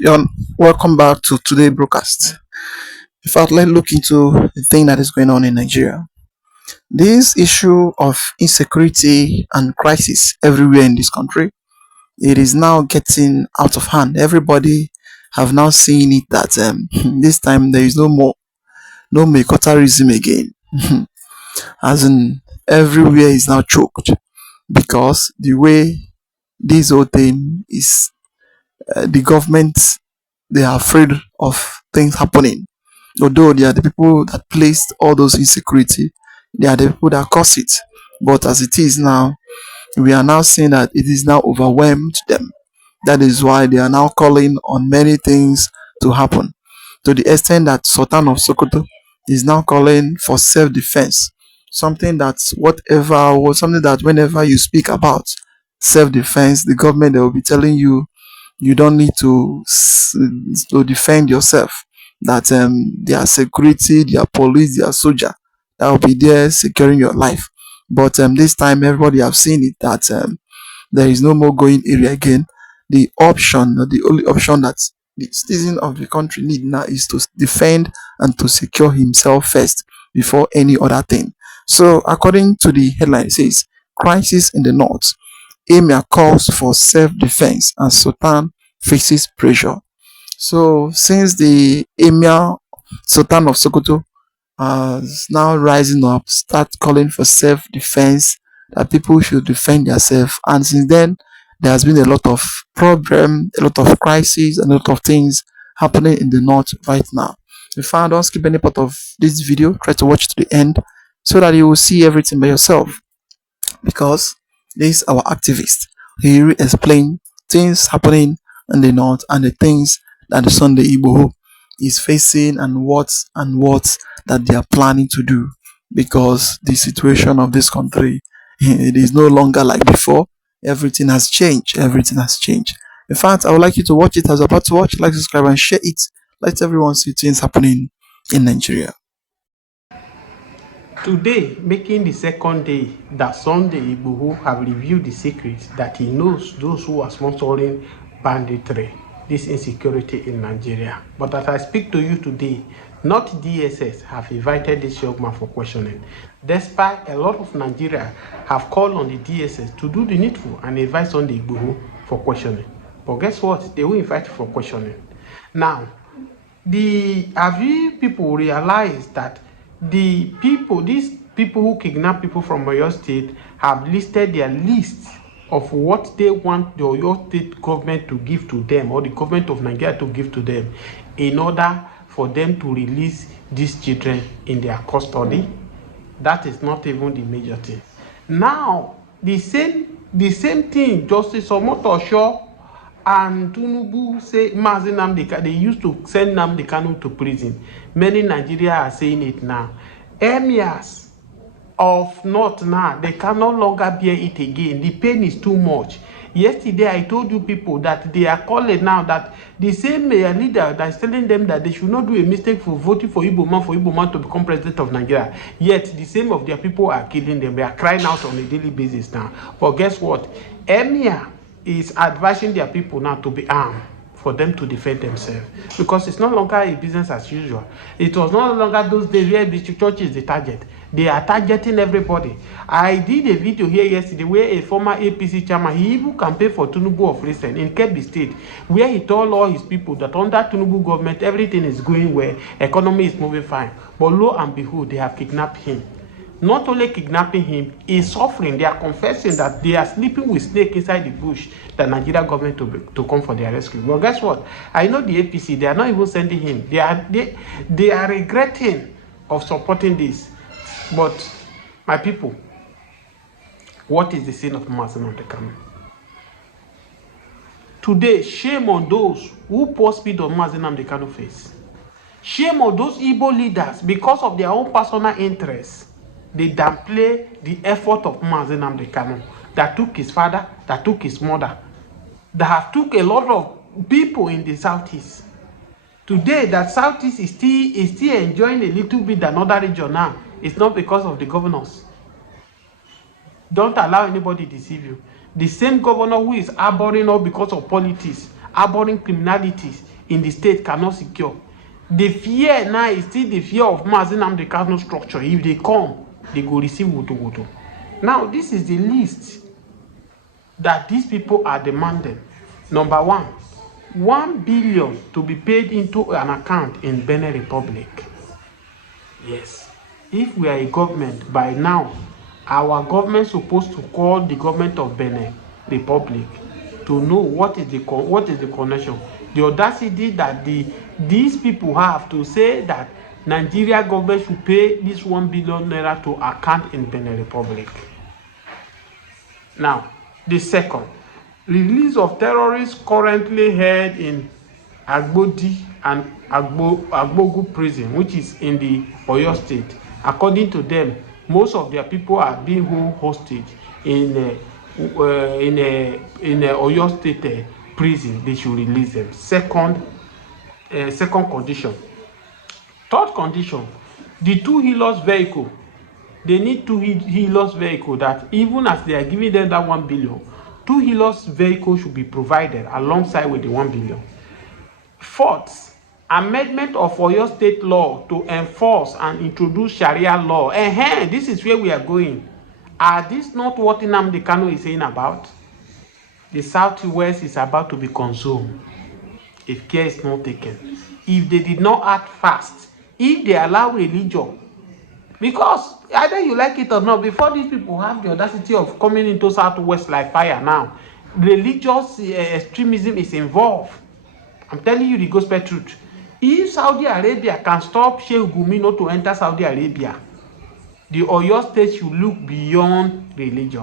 Yon, welcome back to today's broadcast. In fact, let's look into the thing that is going on in Nigeria. This issue of insecurity and crisis everywhere in this country, it is now getting out of hand. Everybody have now seen it that this time there is no militarism again. As in everywhere is now choked because the way this whole thing is, the government, they are afraid of things happening. Although they are the people that placed all those insecurity, they are the people that cause it. But as it is now, we are now seeing that it is now overwhelmed them. That is why they are now calling on many things to happen. To the extent that Sultan of Sokoto is now calling for self-defense. Something that's whatever or something that whenever you speak about self-defense, the government they will be telling you you don't need to defend yourself. That their security, their police, their soldier that will be there securing your life. But this time everybody have seen it that there is no more going area again. The option, or the only option that the citizen of the country need now is to defend and to secure himself first before any other thing. So according to the headline, it says crisis in the north. Emir calls for self-defense and Sultan faces pressure. So since the Emir Sultan of Sokoto is now rising up, start calling for self-defense, that people should defend themselves, and since then there has been a lot of problem, a lot of crises, and a lot of things happening in the north right now. If I don't skip any part of this video, try to watch to the end so that you will see everything by yourself. Because this is our activist. He will explain things happening in the north and the things that the Sunday Igbo is facing and what that they are planning to do. Because the situation of this country, it is no longer like before. Everything has changed. Everything has changed. In fact, I would like you to watch it as you're about to watch. Like, subscribe, and share it. Let everyone see things happening in Nigeria. Today, making the second day that Sunday Igboho have revealed the secrets that he knows those who are sponsoring banditry, this insecurity in Nigeria. But as I speak to you today, not DSS have invited this young man for questioning. Despite a lot of Nigeria have called on the DSS to do the needful and invite Sunday Igboho for questioning. But guess what? They will invite you for questioning. Now, have you people realized that these people who kidnap people from Oyo State have listed their list of what they want the Oyo State government to give to them, or the government of Nigeria to give to them, in order for them to release these children in their custody? That is not even the major thing. Now, the same thing Justice Omotosho and Tinubu say Mazi Nnamdi Kanu, they used to send Nnamdi Kanu to prison. Many Nigeria are saying it now. Emirs of North now, they can no longer bear it again. The pain is too much. Yesterday, I told you people that they are calling now that the same leader that is telling them that they should not do a mistake for voting for Igbo man to become president of Nigeria. Yet, the same of their people are killing them. They are crying out on a daily basis now. But guess what? Emir is advising their people now to be armed for them to defend themselves, because it's no longer a business as usual. It was no longer those days where the church is the target. They are targeting everybody. I did a video here yesterday where a former APC chairman, he even campaigned for Tinubu of recent in Kebbi State, where he told all his people that under Tinubu government everything is going well, economy is moving fine. But lo and behold, they have kidnapped him. Not only kidnapping him, he's suffering. They are confessing that they are sleeping with snake inside the bush, the Nigeria government to come for their rescue. Well, guess what? I know the APC, they are not even sending him. They are regretting of supporting this. But my people, what is the sin of Mazi Nnamdi Kanu? Today, shame on those who pour speed on Mazi Nnamdi Kanu face. Shame on those Igbo leaders, because of their own personal interests. They downplay the effort of Mazi Nnamdi Kanu, that took his father, that took his mother, that have took a lot of people in the southeast. Today, that southeast is still enjoying a little bit than other region now. It's not because of the governors. Don't allow anybody to deceive you. The same governor who is harboring all because of politics Abhorring criminalities in the state cannot secure. The fear now is still the fear of Mazi Nnamdi Kanu structure. If they come, they go receive woto. Now, this is the list that these people are demanding. Number one, 1 billion to be paid into an account in Benin Republic. Yes. If we are a government, by now, our government is supposed to call the government of Benin Republic to know what is the connection. The audacity that these people have to say that Nigeria government should pay this 1 billion naira to account in Benin Republic. Now, the second, release of terrorists currently held in Agbodi and Agbogu prison, which is in the Oyo State. According to them, most of their people are being held hostage in Oyo State prison. They should release them. Second condition. Third condition, the two Hilux vehicle. They need two Hilux vehicle that even as they are giving them that 1 billion, two Hilux vehicles should be provided alongside with the 1 billion. Fourth, amendment of Oyo State law to enforce and introduce Sharia law. This is where we are going. Are this not what Nnamdi Kanu is saying about? The Southwest is about to be consumed if care is not taken. If they did not act fast, if they allow religion, because either you like it or not, before these people have the audacity of coming into Southwest like fire now, religious extremism is involved. I'm telling you the gospel truth. If Saudi Arabia can stop Sheikh Gumi not to enter Saudi Arabia, the Oyo State should look beyond religion.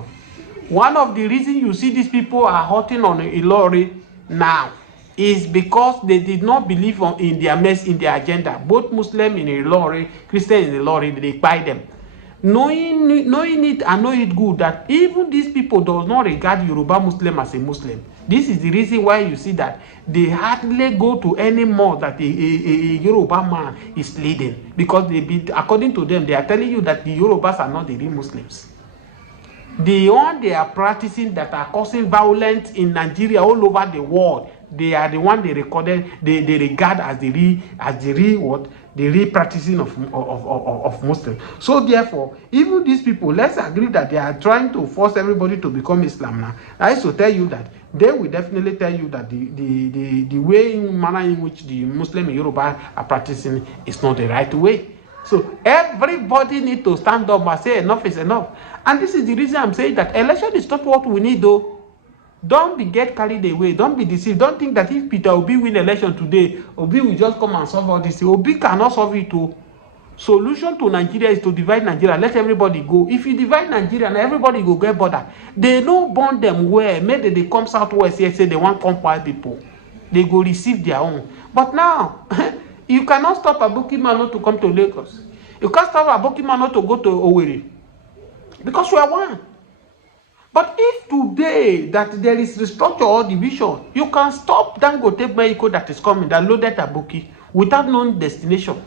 One of the reasons you see these people are hurting on Ilori now is because they did not believe in their agenda. Both Muslim in Ilori, Christian in Ilori, they buy them. Knowing it and knowing it good that even these people does not regard Yoruba Muslim as a Muslim. This is the reason why you see that they hardly go to any mosque that a Yoruba man is leading, because according to them, they are telling you that the Yorubas are not the real Muslims. The one they are practicing that are causing violence in Nigeria all over the world, they are the one they regard as the real practicing of Muslims. So therefore, even these people, let's agree that they are trying to force everybody to become Islam now. I used to tell you that they will definitely tell you that the way manner in which the Muslim in Yoruba are practicing is not the right way. So everybody need to stand up and say enough is enough. And this is the reason I'm saying that election is not what we need though. Don't get carried away. Don't be deceived. Don't think that if Peter Obi win election today, Obi will just come and solve all this. Obi cannot solve it too. Solution to Nigeria is to divide Nigeria. Let everybody go. If you divide Nigeria, and everybody go get border. They no born them where. Maybe they come Southwest here, say they want come white people. They go receive their own. But now, you cannot stop Aboki Mano to come to Lagos. You can't stop Aboki Mano to go to Owerri. Because we are one. But if today that there is restructure or division, you can stop Dangote vehicle that is coming, that loaded Aboki, without known destination.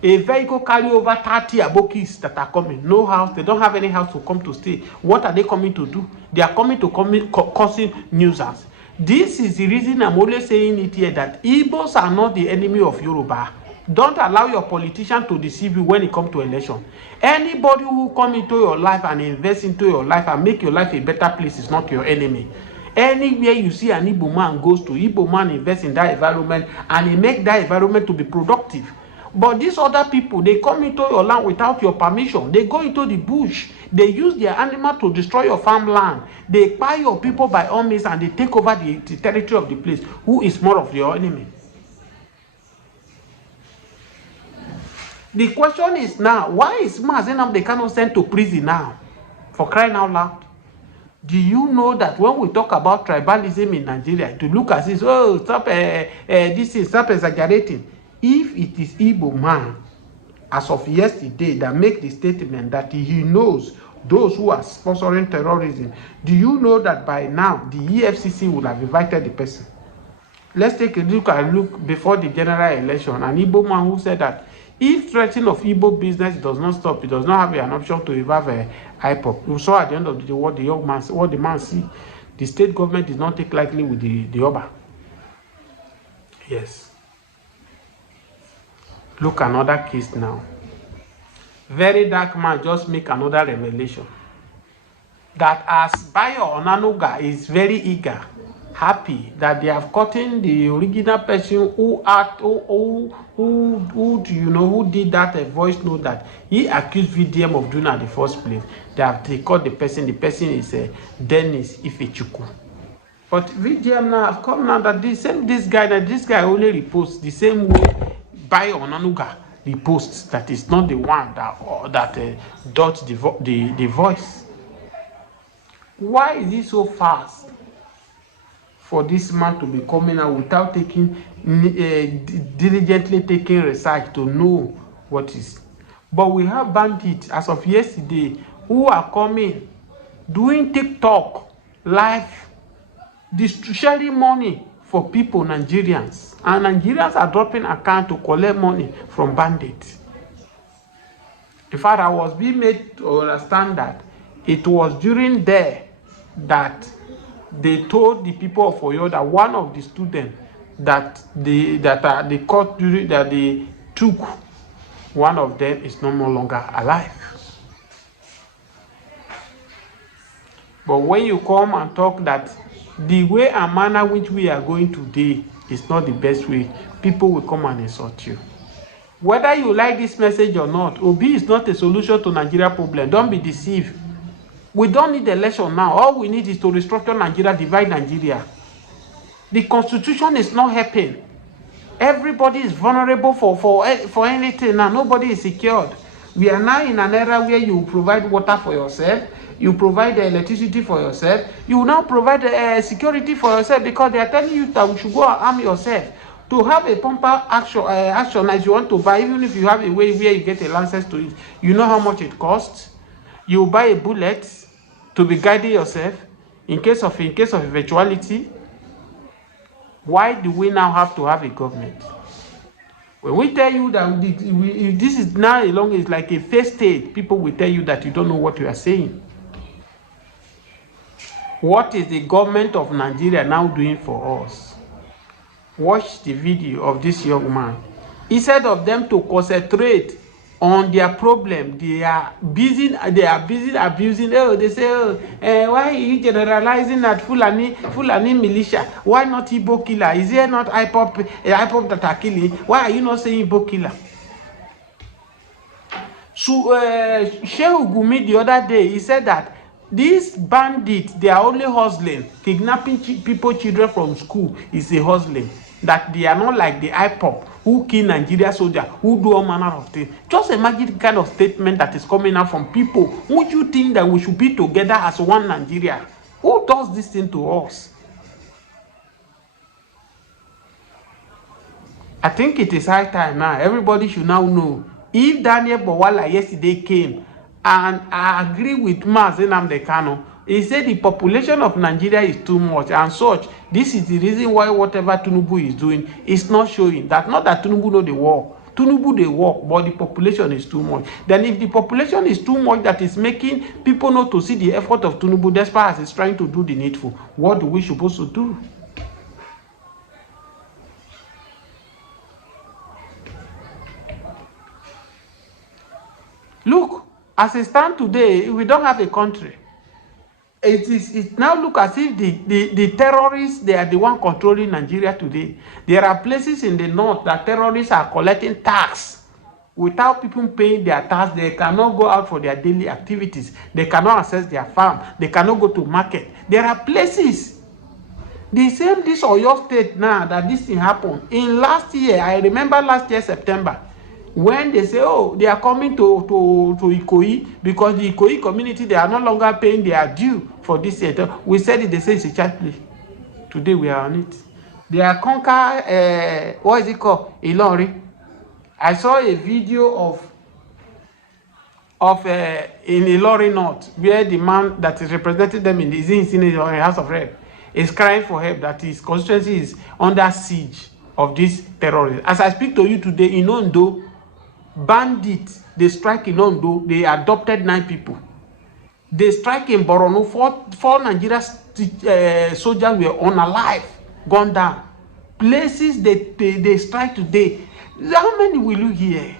A vehicle carry over 30 Abokis that are coming. No house, they don't have any house to come to stay. What are they coming to do? They are coming to causing nuisance. This is the reason I'm always saying it here, that Igbos are not the enemy of Yoruba. Don't allow your politician to deceive you when it comes to election. Anybody who come into your life and invest into your life and make your life a better place is not your enemy. Anywhere you see an Igbo man goes to, Igbo man invest in that environment and he make that environment to be productive. But these other people, they come into your land without your permission. They go into the bush. They use their animal to destroy your farmland. They buy your people by all means and they take over the territory of the place. Who is more of your enemy? The question is now, why is Mazi Nnamdi Kanu sent to prison now? For crying out loud. Do you know that when we talk about tribalism in Nigeria, to look at this, oh, stop exaggerating. If it is Igbo man, as of yesterday, that make the statement that he knows those who are sponsoring terrorism, do you know that by now the EFCC would have invited the person? Let's take a look before the general election. An Igbo man who said that if threatening of Igbo business does not stop, it does not have an option to revive a IPOP. We saw at the end of the day what the man see. The state government is not take lightly with the Oba. Yes. Look, another case now. Very dark man just make another revelation that as Bayo Onanuga is very eager, happy that they have gotten the original person who who did that voice note that he accused VDM of doing at the first place. They caught the person. The person is Dennis Ifechukwu. But VDM now have come now that this guy only reposts the same way Bayo Onanuga reposts. That is not the one that does the voice. Why is it so fast for this man to be coming out without diligently taking research to know what is? But we have bandits as of yesterday who are coming, doing TikTok live, sharing money for people, Nigerians. And Nigerians are dropping account to collect money from bandits. In fact, I was being made to understand that it was during there that they told the people of Oyo that one of the students that they caught during that they took, one of them is no more longer alive. But when you come and talk that the way and manner which we are going today is not the best way, people will come and insult you. Whether you like this message or not, Obi is not a solution to Nigeria problem. Don't be deceived. We don't need election now. All we need is to restructure Nigeria, divide Nigeria. The constitution is not helping. Everybody is vulnerable for anything now. Nobody is secured. We are now in an era where you provide water for yourself, you provide electricity for yourself, you now provide security for yourself because they are telling you that we should go and arm yourself. To have a pumper action as you want to buy, even if you have a way where you get a license to it, you know how much it costs. You buy a bullet to be guiding yourself in case of eventuality. Why do we now have to have a government? When we tell you that this is now it's like a first state, people will tell you that you don't know what you are saying. What is the government of Nigeria now doing for us? Watch the video of this young man. Instead of them to concentrate on their problem, they are busy abusing. Oh, they say, why are you generalizing that Fulani militia? Why not Igbo killer? Is there not IPOP that are killing? Why are you not saying Igbo killer? So Shehu Gumi the other day, he said that these bandits, they are only hustling. Kidnapping children from school is a hustling. That they are not like the IPOP who kill Nigeria soldiers, who do all manner of things. Just imagine the kind of statement that is coming out from people. Would you think that we should be together as one Nigeria? Who does this thing to us? I think it is high time now. Everybody should now know. If Daniel Bowala yesterday came and I agree with Mazi Nnamdi Kanu, he said the population of Nigeria is too much and such. This is the reason why whatever Tinubu is doing is not showing. That not that Tinubu know the war. Tinubu they work, but the population is too much. Then if the population is too much, that is making people not to see the effort of Tinubu despite as he's trying to do the needful. What do we supposed to do? Look, as it stands today, we don't have a country. It now look as if the terrorists, they are the one controlling Nigeria today. There are places in the north that terrorists are collecting tax. Without people paying their tax, they cannot go out for their daily activities. They cannot access their farm. They cannot go to market. There are places. The same this Oyo state now that this thing happened. In last year, I remember last year, September, when they say, oh, they are coming to Ikoyi because the Ikoyi community, they are no longer paying their due for this year. We said it, they say it's a child play. Today we are on it. They are conquer, what is it called? Ilori. I saw a video of in Ilori North where the man that is representing them in the House of Rep is crying for help that his constituency is under siege of this terrorism. As I speak to you today, in Ondo, bandits, they strike in Ondo, they adopted 9 people. They strike in Borno, 4 Nigerian soldiers were unalive, gone down. places they strike today, how many will you hear?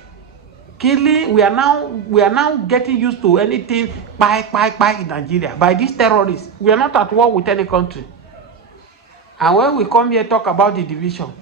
Killing, we are now getting used to anything by in Nigeria by these terrorists. We are not at war with any country. And when we come here talk about the division,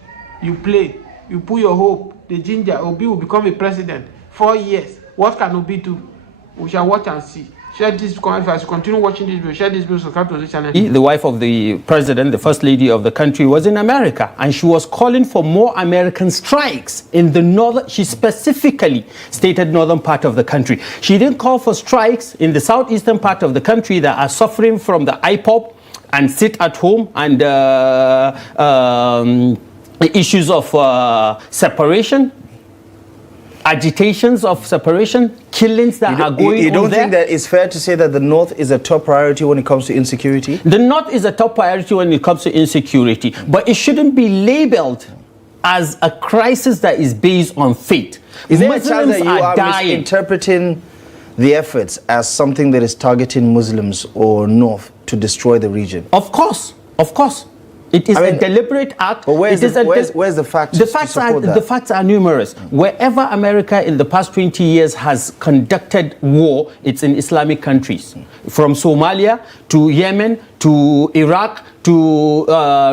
you play, you put your hope, the ginger, Obi will become a president. 4 years. What can Obi do? We shall watch and see. Share this, if I continue watching this video, share this video, subscribe to this channel. The wife of the president, the first lady of the country, was in America, and she was calling for more American strikes in the northern, she specifically stated northern part of the country. She didn't call for strikes in the southeastern part of the country that are suffering from the IPOB and sit at home and issues of separation, agitations of separation, killings that are going on there. You don't think that it's fair to say that the North is a top priority when it comes to insecurity? The North is a top priority when it comes to insecurity, but it shouldn't be labeled as a crisis that is based on faith. Is there a chance that you are misinterpreting the efforts as something that is targeting Muslims or North to destroy the region? Of course, of course. It is a deliberate act. But where's the facts? The facts are numerous. Wherever America in the past 20 years has conducted war, it's in Islamic countries. From Somalia to Yemen to Iraq to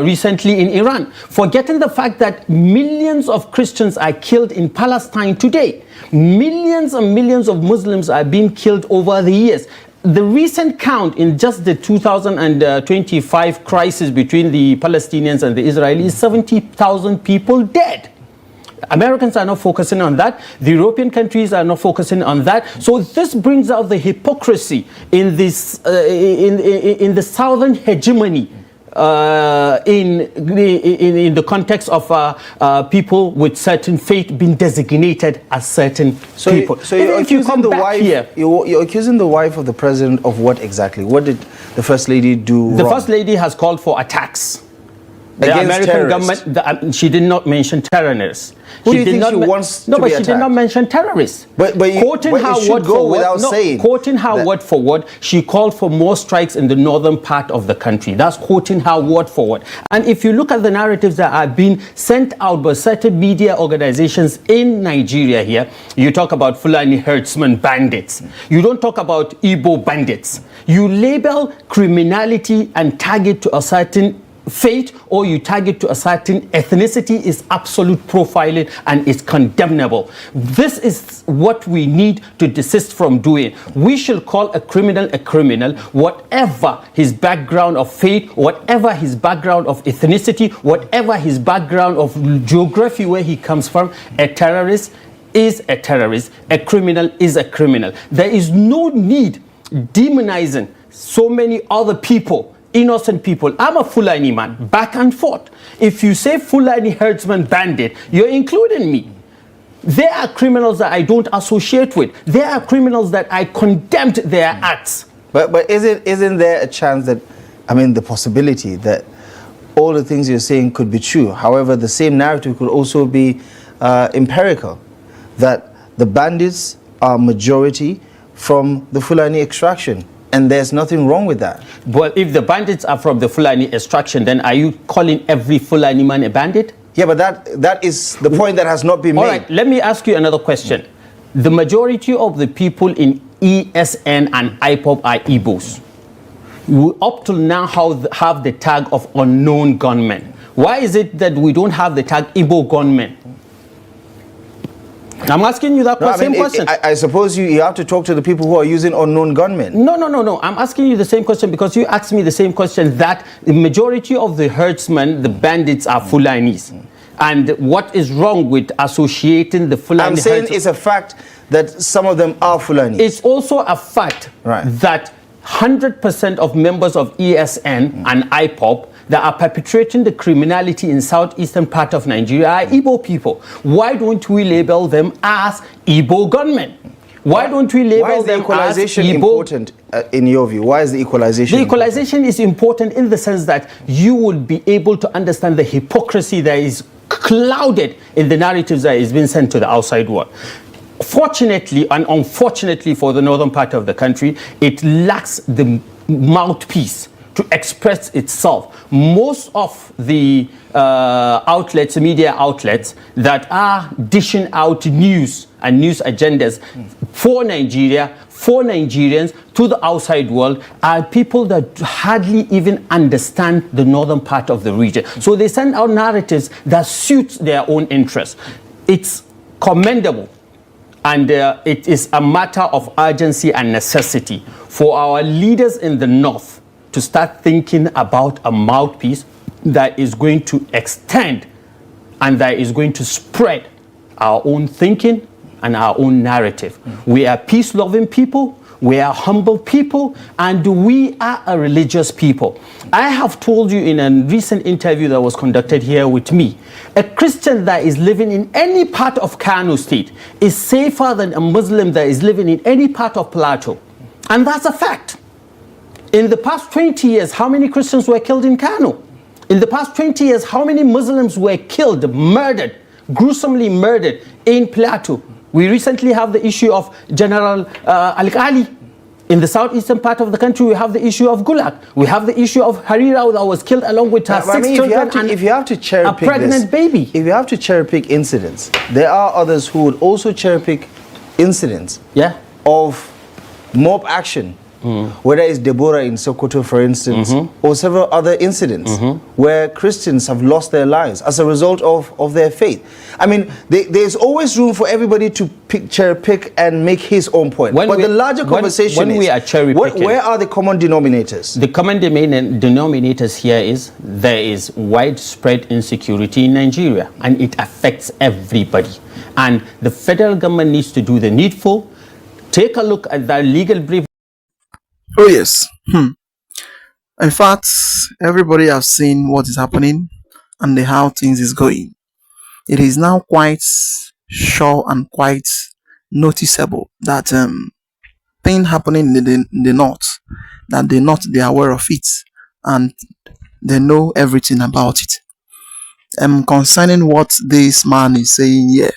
recently in Iran. Forgetting the fact that millions of Christians are killed in Palestine today. Millions and millions of Muslims are being killed over the years. The recent count in just the 2025 crisis between the Palestinians and the Israelis is 70,000 people dead. Americans are not focusing on that. The European countries are not focusing on that. So this brings out the hypocrisy in this in the southern hegemony. In the context of people with certain faith being designated as certain people. So you're accusing the wife. You're accusing the wife of the president of what exactly? What did the first lady do? The first lady has called for attacks. The American government, she did not mention terrorists. Who do you think she wants to be attacked? She did not mention terrorists. Quoting her word for word, she called for more strikes in the northern part of the country. That's quoting her word for word. And if you look at the narratives that are being sent out by certain media organizations in Nigeria here, you talk about Fulani herdsmen bandits. You don't talk about Igbo bandits. You label criminality and target to a certain faith, or you target to a certain ethnicity, is absolute profiling and is condemnable. This is what we need to desist from doing. We should call a criminal, whatever his background of faith, whatever his background of ethnicity, whatever his background of geography where he comes from. A terrorist is a terrorist. A criminal is a criminal. There is no need demonizing so many other people, innocent people. I'm a Fulani man, back and forth. If you say Fulani herdsman bandit, you're including me. There are criminals that I don't associate with. There are criminals that I condemned their acts. But isn't there a chance that, I mean, the possibility that all the things you're saying could be true? However, the same narrative could also be empirical, that the bandits are majority from the Fulani extraction. And there's nothing wrong with that. But if the bandits are from the Fulani extraction, then are you calling every Fulani man a bandit? Yeah, but that is the point that has not been made. All right, let me ask you another question. The majority of the people in ESN and IPOB are Igbos. We up till now have the tag of unknown gunmen. Why is it that we don't have the tag Igbo gunmen? I'm asking you that same question. I suppose you have to talk to the people who are using unknown gunmen. No. I'm asking you the same question because you asked me the same question, that the majority of the herdsmen, the bandits, are Fulanis. And what is wrong with associating the Fulani? I'm saying it's a fact that some of them are Fulani. It's also a fact that 100% of members of ESN and IPOB that are perpetrating the criminality in southeastern part of Nigeria are Igbo people. Why don't we label them as Igbo gunmen? Why don't we label them as Igbo? Why is the equalization important in your view? Why is the equalization The equalization is important in the sense that you will be able to understand the hypocrisy that is clouded in the narratives that is being sent to the outside world. Fortunately and unfortunately for the northern part of the country, it lacks the mouthpiece to express itself. Most of the outlets, media outlets that are dishing out news and news agendas for Nigeria, for Nigerians, to the outside world, are people that hardly even understand the northern part of the region. So they send out narratives that suit their own interests. It's commendable, and it is a matter of urgency and necessity for our leaders in the north to start thinking about a mouthpiece that is going to extend and that is going to spread our own thinking and our own narrative. We are peace-loving people, we are humble people, and we are a religious people. I have told you in a recent interview that was conducted here with me, a Christian that is living in any part of Kano State is safer than a Muslim that is living in any part of Plateau. And that's a fact. In the past 20 years, how many Christians were killed in Kano? In the past 20 years, how many Muslims were killed, murdered, gruesomely murdered in Plateau? We recently have the issue of General Al-Ghali. In the southeastern part of the country, we have the issue of Gulag. We have the issue of Harira that was killed along with her six children and if you have to cherry a pick pregnant baby. If you have to cherry pick incidents, there are others who would also cherry pick incidents Yeah. of mob action, whether it's Deborah in Sokoto, for instance, or several other incidents where Christians have lost their lives as a result of their faith. I mean, there's always room for everybody to cherry pick and make his own point. But the larger conversation when is, we are cherry picking, where are the common denominators? the common denominators here is there is widespread insecurity in Nigeria, and it affects everybody. And the federal government needs to do the needful. Take a look at the legal brief. Oh yes. In fact, everybody has seen what is happening and how things is going. It is now quite sure and quite noticeable that thing happening in the north, that the north they are aware of it and they know everything about it. Concerning what this man is saying here,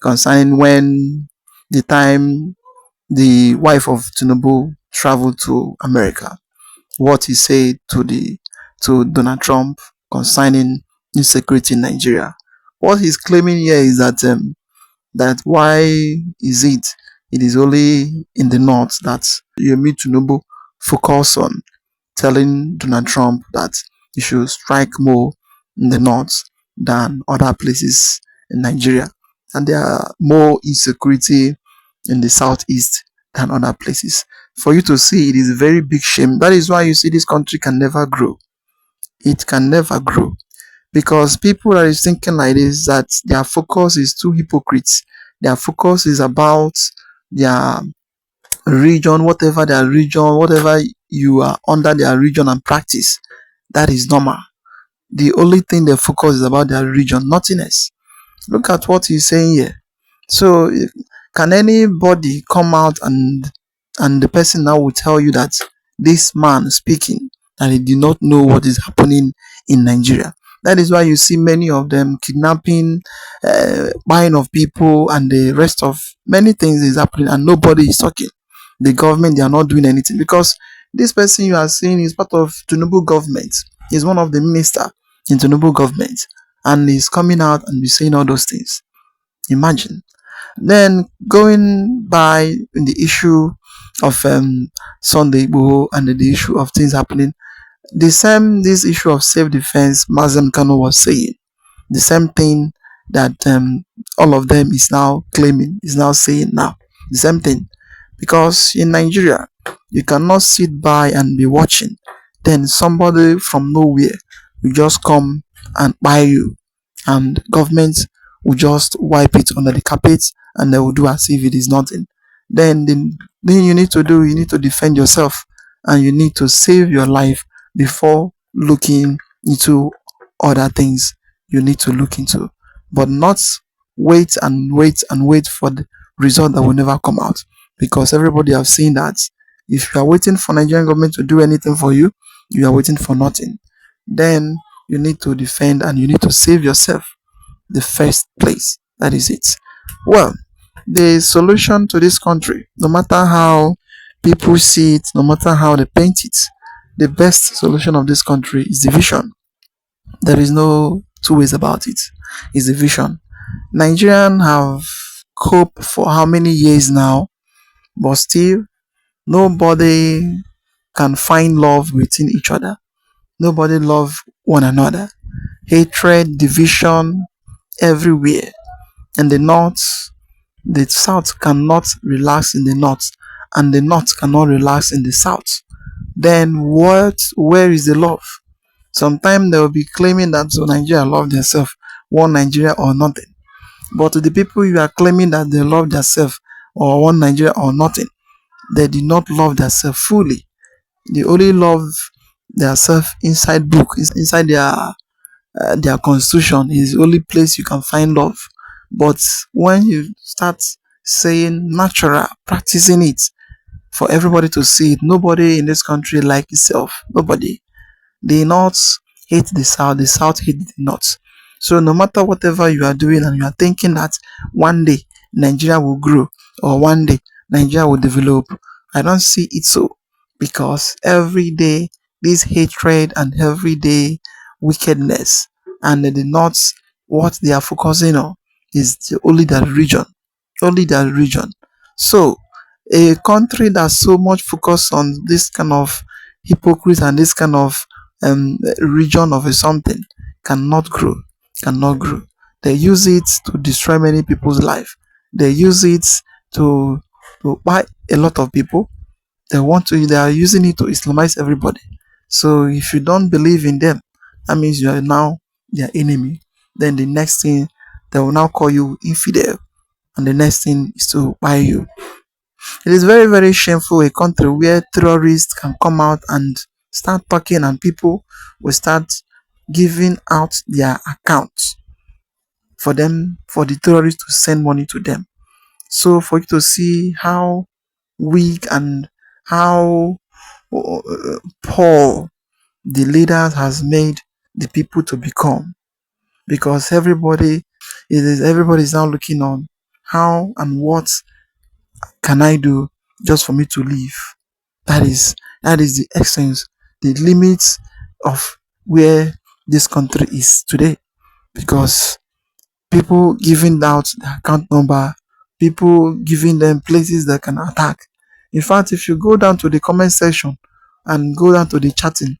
concerning when the time the wife of Tinubu traveled to America, what he said to Donald Trump concerning insecurity in Nigeria. What he's claiming here is that why is it is only in the north that Yemi Tinubu focus on telling Donald Trump that he should strike more in the north than other places in Nigeria, and there are more insecurity in the southeast than other places. For you to see, it is a very big shame. That is why you see this country can never grow. It can never grow because people that is thinking like this, that their focus is too hypocrites. Their focus is about their region, whatever you are under their region and practice. That is normal. The only thing they focus is about their region, nothing else. Look at what he's saying here. So, can anybody come out and the person now will tell you that this man speaking and he did not know what is happening in Nigeria? That is why you see many of them kidnapping, buying of people, and the rest of many things is happening, and nobody is talking. The government, they are not doing anything because this person you are seeing is part of Tinubu government. He's one of the minister in Tinubu government, and he's coming out and be saying all those things. Imagine. Then going by in the issue of Sunday Igboho and the issue of things happening, this issue of self-defense, Mazem Kano was saying the same thing that all of them is now claiming, is now saying now the same thing, because in Nigeria you cannot sit by and be watching, then somebody from nowhere will just come and buy you, and government will just wipe it under the carpet and they will do as if it is nothing. Then you need to defend yourself, and you need to save your life before looking into other things you need to look into, but not wait for the result that will never come out, because everybody have seen that if you are waiting for Nigerian government to do anything for you, you are waiting for nothing. Then you need to defend and you need to save yourself the first place. That is it. Well, the solution to this country, no matter how people see it, no matter how they paint it, the best solution of this country is division. There is no two ways about it. It's division. Nigerian have coped for how many years now, but still nobody can find love within each other. Nobody love one another. Hatred, division everywhere. And the south cannot relax in the north, and the north cannot relax in the south. Then where is the love? Sometimes they will be claiming that Nigeria love themselves, one Nigeria or nothing. But to the people you are claiming that they love themselves or one Nigeria or nothing, they did not love themselves fully. They only love themselves inside book, inside their constitution is the only place you can find love. But when you start saying natural, practicing it for everybody to see it, nobody in this country like itself. Nobody. The North hate the South hate the North. So no matter whatever you are doing and you are thinking that one day Nigeria will grow or one day Nigeria will develop, I don't see it so, because every day this hatred and everyday wickedness, and the North, what they are focusing on is only that region, only that region. So a country that's so much focused on this kind of hypocrisy and this kind of region of a something cannot grow, cannot grow. They use it to destroy many people's life. They use it to buy a lot of people. They are using it to Islamize everybody. So if you don't believe in them, that means you are now their enemy. Then the next thing, they will now call you infidel, and the next thing is to buy you. It is very, very shameful, a country where terrorists can come out and start talking and people will start giving out their accounts for them, for the terrorists to send money to them. So for you to see how weak and how poor the leaders has made the people to become, because everybody is now looking on how and what can I do just for me to live. That is the essence, the limits of where this country is today. Because people giving out the account number, people giving them places that can attack. In fact, if you go down to the comment section and go down to the chatting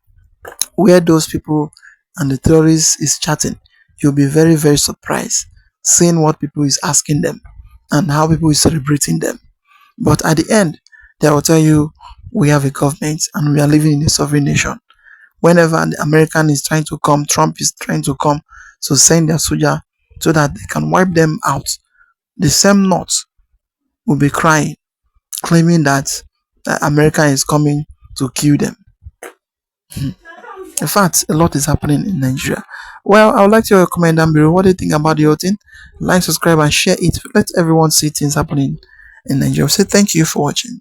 where those people and the terrorists is chatting, you'll be very, very surprised seeing what people is asking them and how people is celebrating them. But at the end, they will tell you we have a government and we are living in a sovereign nation. Whenever the American is trying to come, Trump is trying to come to send their soldier so that they can wipe them out, the same North will be crying, claiming that America is coming to kill them. In fact, a lot is happening in Nigeria. Well, I would like to comment down below what do you think about the whole thing. Like, subscribe, and share it. Let everyone see things happening in Nigeria. Say thank you for watching.